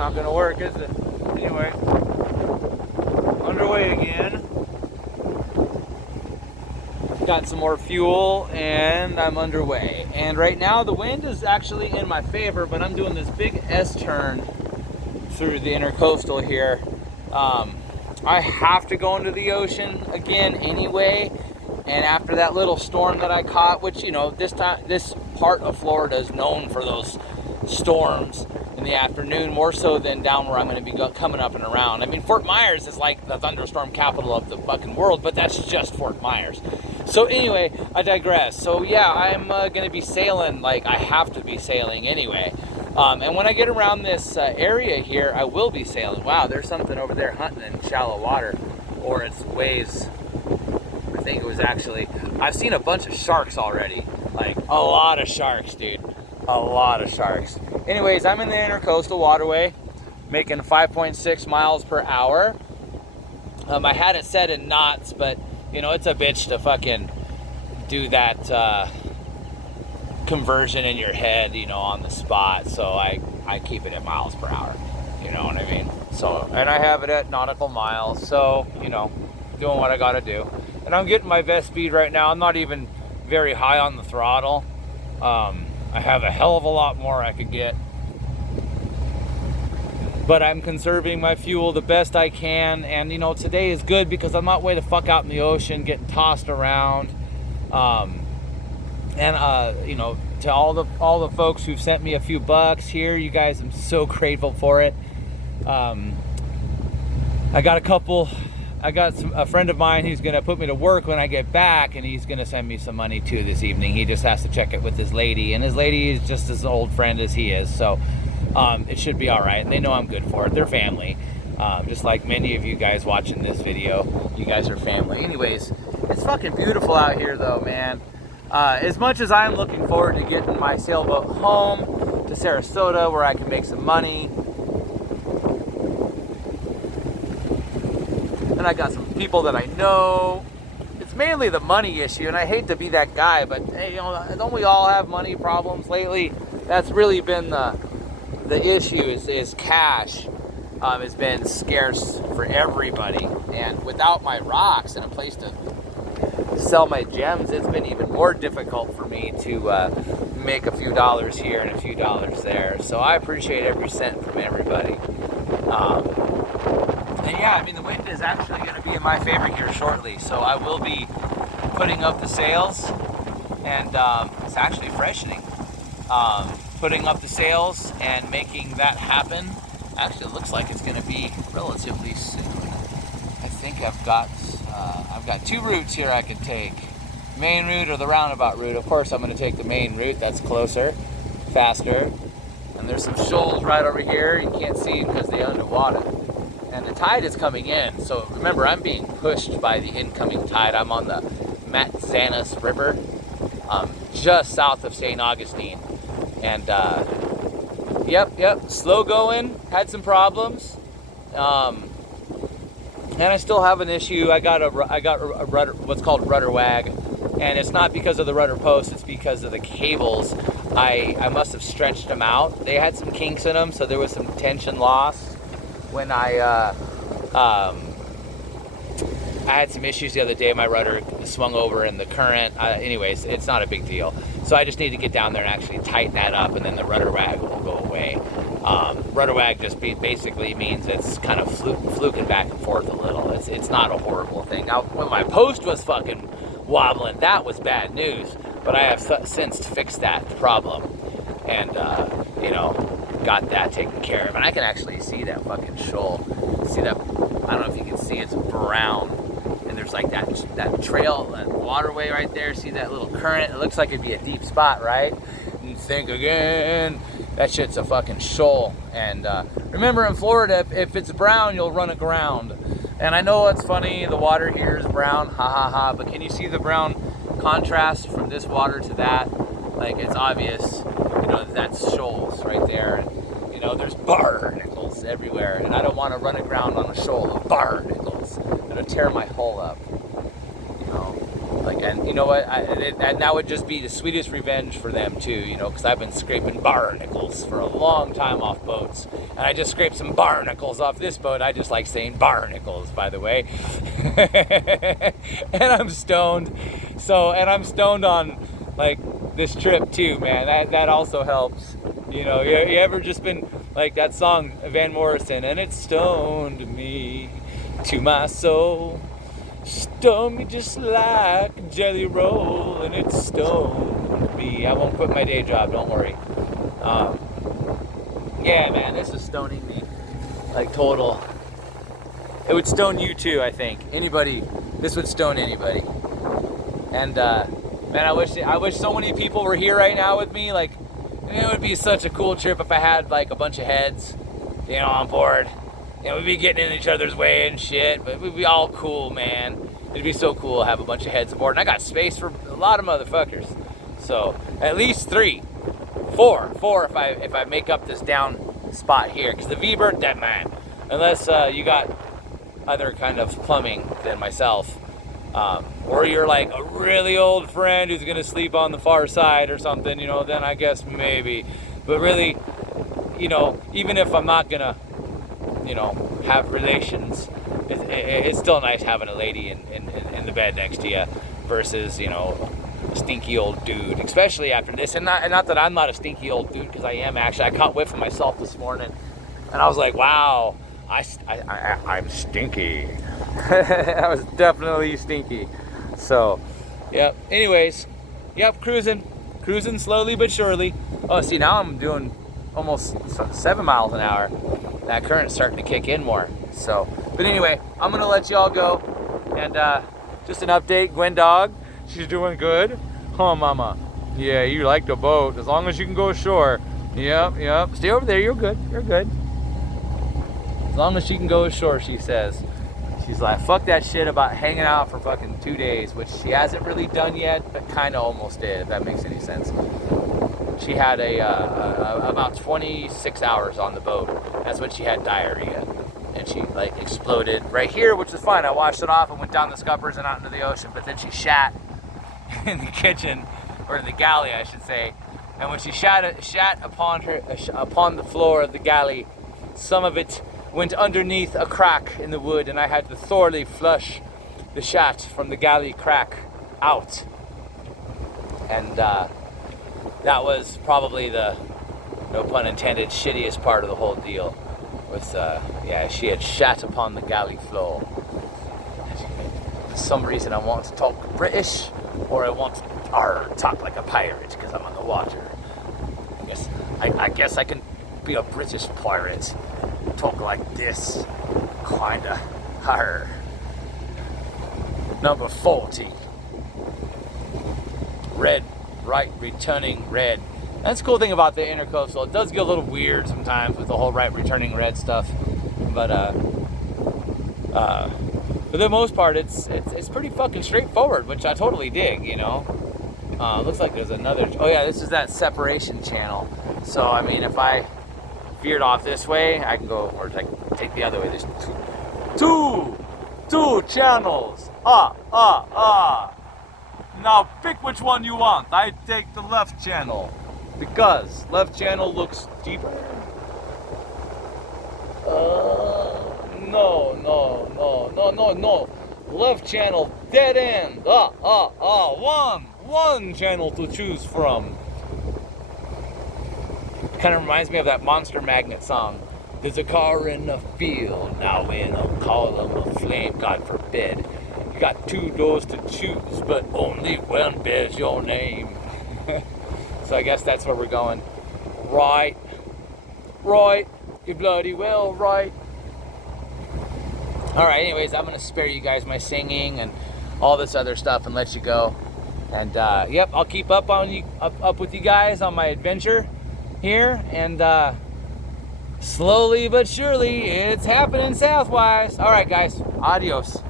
not gonna work, is it? Anyway, underway again. Got some more fuel and I'm underway. And right now the wind is actually in my favor, but I'm doing this big S-turn through the intercoastal here. I have to go into the ocean again anyway. And after that little storm that I caught, which, you know, this part of Florida is known for those storms in the afternoon, more so than down where I'm going to be coming up and around. I mean, Fort Myers is like the thunderstorm capital of the fucking world, but that's just Fort Myers. So anyway, I digress. So yeah, I'm going to be sailing, like I have to be sailing anyway. And when I get around this area here, I will be sailing. Wow, there's something over there hunting in shallow water, or it's waves. I think it was actually, I've seen a bunch of sharks already, like a lot of sharks, dude, a lot of sharks. Anyways, I'm in the intercoastal waterway, making 5.6 miles per hour. I had it set in knots, but you know, it's a bitch to fucking do that conversion in your head, you know, on the spot. So I keep it at miles per hour, you know what I mean? So, and I have it at nautical miles, so, you know, doing what I gotta do. And I'm getting my best speed right now. I'm not even very high on the throttle. I have a hell of a lot more I could get. But I'm conserving my fuel the best I can. And, you know, today is good because I'm not way the fuck out in the ocean getting tossed around. You know, to all the folks who've sent me a few bucks here, you guys, I'm so grateful for it. I got a friend of mine who's going to put me to work when I get back, and he's going to send me some money too this evening. He just has to check it with his lady, and his lady is just as old friend as he is, so it should be all right, and they know I'm good for it. They're family, just like many of you guys watching this video. You guys are family. Anyways, it's fucking beautiful out here though, man. As much as I'm looking forward to getting my sailboat home to Sarasota where I can make some money, and I got some people that I know. It's mainly the money issue, and I hate to be that guy, but hey, you know, don't we all have money problems lately? That's really been the issue is cash. Has been scarce for everybody, and without my rocks and a place to sell my gems, it's been even more difficult for me to make a few dollars here and a few dollars there. So I appreciate every cent from everybody. And yeah, I mean, the wind is actually going to be in my favor here shortly, so I will be putting up the sails, and it's actually freshening. Putting up the sails and making that happen. Actually, it looks like it's going to be relatively soon. I think I've got two routes here I could take. Main route or the roundabout route. Of course, I'm going to take the main route. That's closer, faster. And there's some shoals right over here. You can't see because they're underwater. And the tide is coming in. So remember, I'm being pushed by the incoming tide. I'm on the Matzanas River, just south of St. Augustine. And yep, slow going. Had some problems. And I still have an issue. I got a rudder, what's called rudder wag, and it's not because of the rudder post. It's because of the cables. I must have stretched them out. They had some kinks in them, so there was some tension loss when I had some issues the other day. My rudder swung over in the current. Anyways, it's not a big deal. So I just need to get down there and actually tighten that up, and then the rudder wag will go away. Rudder wag just basically means it's kind of fluking back and forth a little. It's not a horrible thing. Now, when my post was fucking wobbling, that was bad news. But I have since fixed that problem, and you know, got that taken care of. And I can actually see that fucking shoal. See that? I don't know if you can see. It's brown. And there's like that trail, that waterway right there. See that little current? It looks like it'd be a deep spot, right? And think again. That shit's a fucking shoal. And remember, in Florida, if it's brown, you'll run aground. And I know it's funny, the water here is brown, ha ha ha. But can you see the brown contrast from this water to that? Like, it's obvious, you know, that's shoals right there. And, you know, there's barnacles everywhere. And I don't want to run aground on a shoal of barnacles. It'll tear my hull up, you know. Like, and you know what? And that would just be the sweetest revenge for them too, you know, because I've been scraping barnacles for a long time off boats, and I just scraped some barnacles off this boat. I just like saying barnacles, by the way. And I'm stoned, and I'm stoned on like this trip too, man. That also helps, you know. You ever just been like that song Van Morrison, and it stoned me to my soul. Stoned me just like a jelly roll, and it stoned me. I won't quit my day job, don't worry. Yeah, man, this is stoning me. Like, total. It would stone you too, I think. Anybody, this would stone anybody. And, man, I wish so many people were here right now with me. Like, it would be such a cool trip if I had, like, a bunch of heads, you know, on board. And we'd be getting in each other's way and shit, but we'd be all cool, man. It'd be so cool to have a bunch of heads aboard. And I got space for a lot of motherfuckers. So, at least 3. 4 if I make up this down spot here. Because the V-Bird, dead man. Unless you got other kind of plumbing than myself. Or you're like a really old friend who's gonna sleep on the far side or something, you know, then I guess maybe. But really, you know, even if I'm not gonna, you know, have relations, it's still nice having a lady in the bed next to you versus, you know, a stinky old dude, especially after this. And not that I'm not a stinky old dude, because I am actually. I caught whiff of myself this morning, and I was like, wow, I'm stinky. I was definitely stinky. So, yep. Anyways, yep, cruising slowly but surely. Oh, see, now I'm doing almost 7 miles an hour. That current's starting to kick in more. So, but anyway, I'm gonna let y'all go. And just an update, Gwen dog, she's doing good. Oh, mama. Yeah, you like the boat as long as you can go ashore. Yep. Stay over there. You're good. As long as she can go ashore, she says. She's like, fuck that shit about hanging out for fucking 2 days, which she hasn't really done yet, but kind of almost did, if that makes any sense. She had about 26 hours on the boat. That's when she had diarrhea. And she like exploded right here, which is fine. I washed it off and went down the scuppers and out into the ocean. But then she shat in the kitchen, or in the galley, I should say. And when she shat upon the floor of the galley, some of it went underneath a crack in the wood, and I had to thoroughly flush the shat from the galley crack out. And that was probably the, no pun intended, shittiest part of the whole deal. Was yeah, she had shat upon the galley floor. For some reason I want to talk British, or I want to talk like a pirate because I'm on the water. I guess I can be a British pirate. Talk like this. Kinda. Arr. Number 40. Red, right returning red. That's the cool thing about the intercoastal. It does get a little weird sometimes with the whole right returning red stuff, but for the most part, it's pretty fucking straightforward, which I totally dig. You know, looks like there's another. Oh yeah, this is that separation channel. So I mean, if I veered off this way, I can go, or take the other way. There's two channels. Now pick which one you want. I take the left channel. Because left channel looks deeper. No. Left channel, dead end. One channel to choose from. Kind of reminds me of that Monster Magnet song. There's a car in the field, now in a column of flame, God forbid. You got 2 doors to choose, but only one bears your name. So I guess that's where we're going. Right. You bloody well right. Alright, anyways, I'm going to spare you guys my singing and all this other stuff and let you go. And, yep, I'll keep up with you guys on my adventure here. And, slowly but surely, it's happening southwise. Alright, guys. Adios.